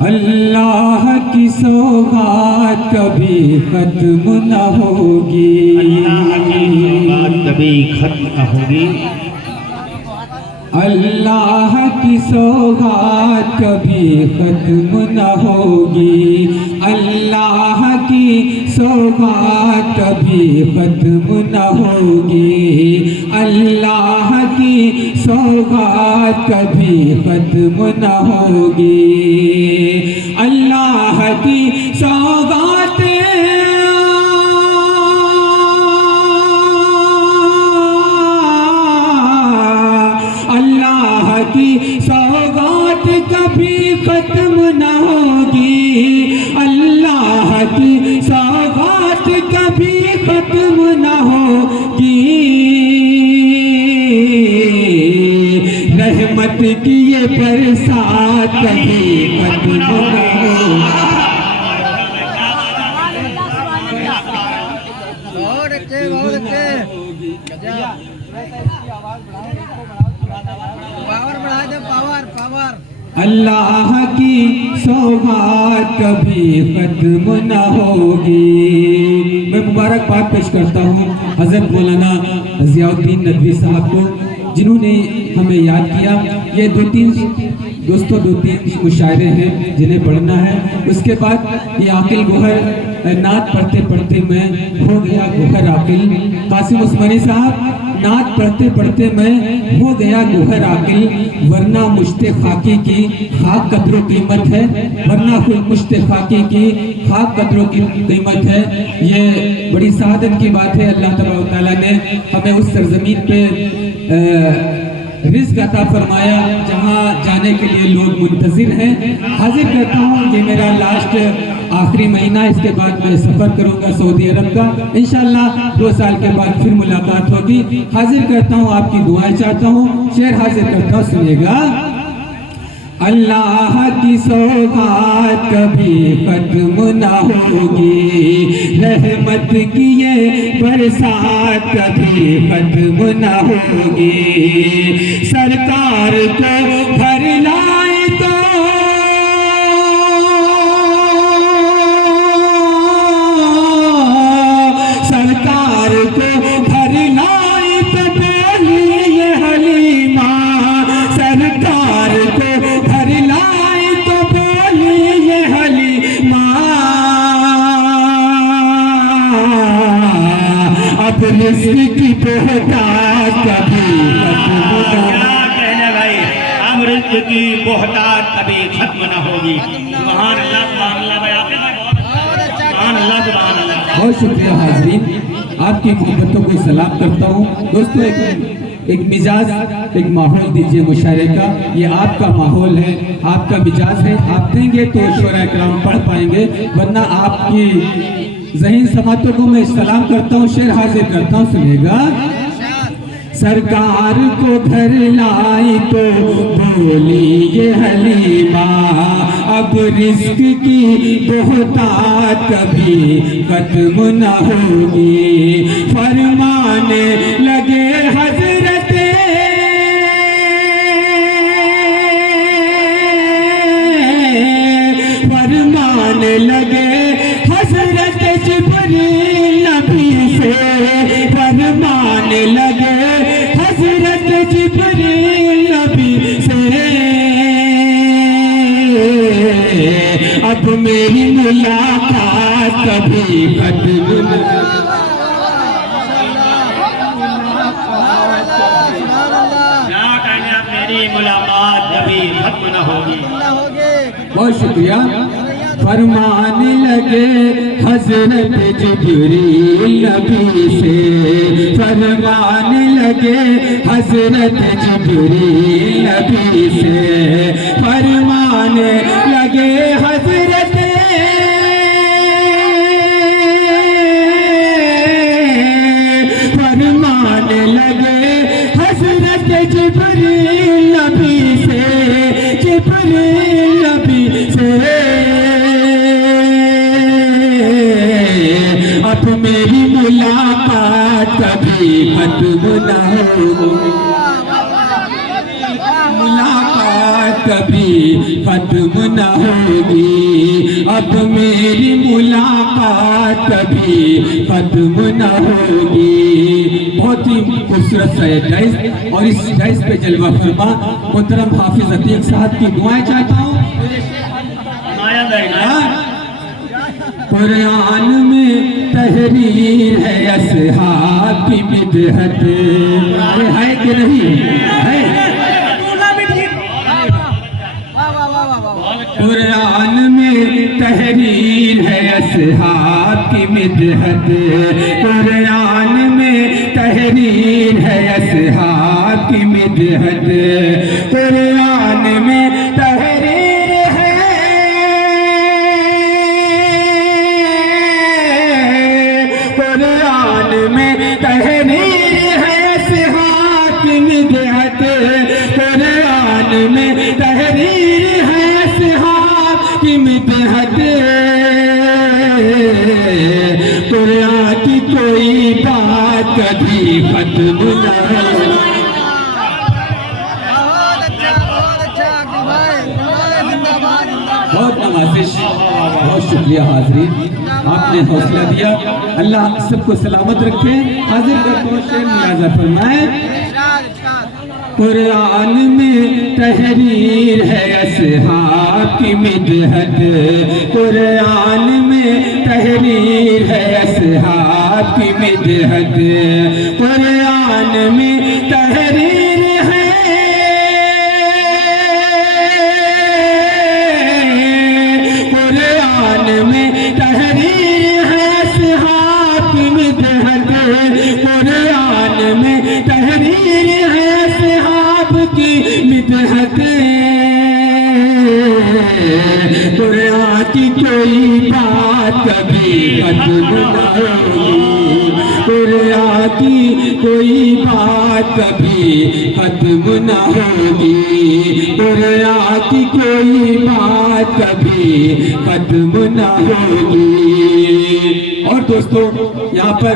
अल्लाह की सौगात कभी खत्म न होगी, अल्लाह की सौगात कभी खत्म न होगी। अल्लाह की सौगात कभी खत्म न होगी, अल्लाह की सौगात कभी खत्म न होगी, अल्लाह की सौगात कभी खत्म न होगी। अल्लाह की सौगात अल्लाह की सौगात कभी खत्म न होगी, अल्लाह की सौगात कभी खत्म न होगी। रहमत की ये बरसात कभी खत्म न होगी। अल्लाह की सौगात कभी खत्म न होगी। मैं मुबारकबाद पेश करता हूँ हज़रत मौलाना ज़ियाउद्दीन नदवी साहब को, जिन्होंने हमें याद किया। ये दो तीन मुशायरे हैं जिन्हें पढ़ना है। उसके बाद ये आकिल गोहर नात पढ़ते पढ़ते मैं हो गया गोहर आकिल। कासिम उस्मानी साहब, नात पढ़ते पढ़ते मैं हो गया गोहर आकिल, वरना मुश्ते खाकी की खाक कदरों कीमत है, वरना मुश्ते खाकी की खाक कदरों की कीमत है। ये बड़ी सआदत की बात है। अल्लाह तबारक व तआला ने हमें उस सरजमीन पे रिज़्क़ अता फरमाया जहाँ जाने के लिए लोग मुंतज़िर हैं। हाजिर करता हूँ कि मेरा लास्ट आखिरी महीना, इसके बाद मैं सफ़र करूँगा सऊदी अरब का। इंशाअल्लाह 2 साल के बाद फिर मुलाकात होगी। हाजिर करता हूँ, आपकी दुआएं चाहता हूँ। शेर हाजिर करता हूँ, सुनिएगा। अल्लाह की सौगात कभी खत्म न होगी, रहमत की ये बरसात कभी खत्म न होगी। सरकार को घर लाए तो सरकार को घर लाए तो बोली ये हलीमा, सरकार को रिज़्क़ की बोहताज कभी खत्म न कहना भाई, अब रिज़्क़ की बोहताज कभी खत्म न होगी। सुभान अल्लाह, सुभान अल्लाह भाई, आपने सुभान अल्लाह, सुभान अल्लाह। बहुत शुक्रिया हाज़रीन, आपकी मोहब्बतों को सलाम करता हूँ। दोस्तों, एक मिजाज, एक माहौल दीजिए मुशायरे का। ये आपका माहौल है, आपका मिजाज है। आप देंगे तो शोरा कराम पढ़ पाएंगे, वरना आपकी ज़हीन समातों को मैं सलाम करता हूँ। शेर हाजिर करता हूँ, सुनिएगा। सरकार को घर लाई तो बोली ये हलीमा, अब रिज़्क़ की बोहताज कभी खत्म न होगी। फरमाने लगे हज़रत फरमाने लगे हज़रत जिब्रील नबी से, फरमाने लगे हज़रत जिब्रील नबी से, अब मेरी मुलाकात कभी खत्म न मेरी मुलाकात कभी खत्म न होगी। बहुत शुक्रिया। फरमाने लगे हज़रत जिब्रील नबी से, फरमाने लगे हज़रत जिब्रील नबी से, फरमाने लगे हज़रत फरमाने लगे हज़रत जिब्रील नबी से, जिब्रील नबी से, अब मेरी मुलाकात कभी खत्म न होगी, मुलाकात कभी खत्म न होगी, अब मेरी मुलाकात कभी खत्म न होगी। बहुत ही खूबसूरत सा एक गैस, और इस गैस पे जलवा फरमा मोहतरम हाफिज अतीक साहब की दुआएं चाहता हूँ। कुरान में तहरीर है असहाब की बिदअत, ये है कि नहीं है? कुरान में तहरीर है असहाब की बिदअत, कुरान में तहरीर है असहाब की बिदअत, कुरान में तहरीर है, कुरान में तहरीर है असहाब की बिदअत, कुरान में तहरीर है असहाब की बिदअत। कुरान की कोई बात कभी खत्म न हो। बहुत नवाजिश, बहुत शुक्रिया हाजरीन, आपने हौसला दिया। अल्लाह सबको सलामत रखे। हाजिर करको शेर मुलाजा फरमाए। कुरान में तहरीर है असहाब की बिदअत, कुरान में तहरीर है असहाब की बिदअत, कुरान में तहरीर है, कुरान में तहरीर है असहाब की बिदअत, कुरान में तहरीर है असहाब की बिदअत। कुरान की कोई बात कभी खत्म न होगी, कुरान की कोई बात कभी खत्म न होगी, कुरान की कोई बात कभी खत्म न होगी। और दोस्तों यहाँ पर